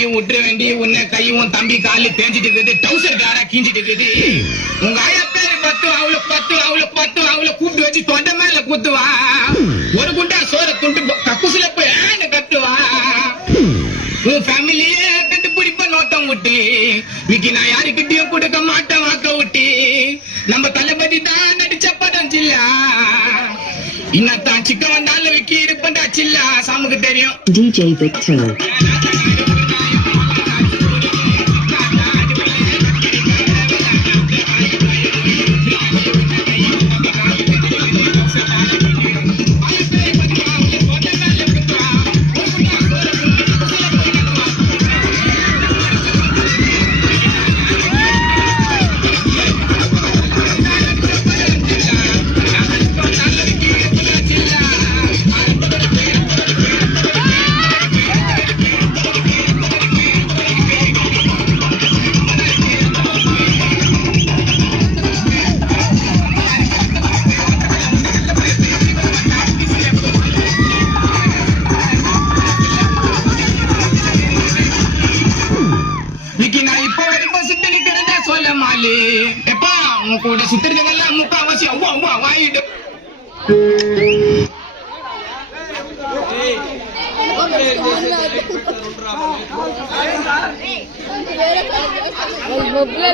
சொல்லி விட்டுற வேண்டி உன்னை கையும் தம்பி காலு தேஞ்சிட்டு இருக்குது, டவுசர் காரா கீஞ்சிட்டு இருக்குது. உங்க ஆயா பேரு பத்து அவளை கூப்பிட்டு வச்சு தொண்டை மேல குத்துவா. ஒரு குண்டா சோற துண்டு கக்குசுல போய் கத்துவா. உன் ஃபேமிலியே கண்டுபிடிப்ப நோட்டம் விட்டு இன்னைக்கு நான் யாருக்கிட்டையும் கொடுக்க மாட்டேன் வாக்க விட்டு. நம்ம தளபதி தான் நடிச்ச படம் சில்லா. இன்னத்தான் சிக்க வந்தாலும் விக்கி இருப்பா சில்லா. சாமுக்கு தெரியும். DJ Victor. கூட சுத்துறதுக்கெல்லாம் முக்காவாசி அவ்வா வாயிடும். Vamos lá,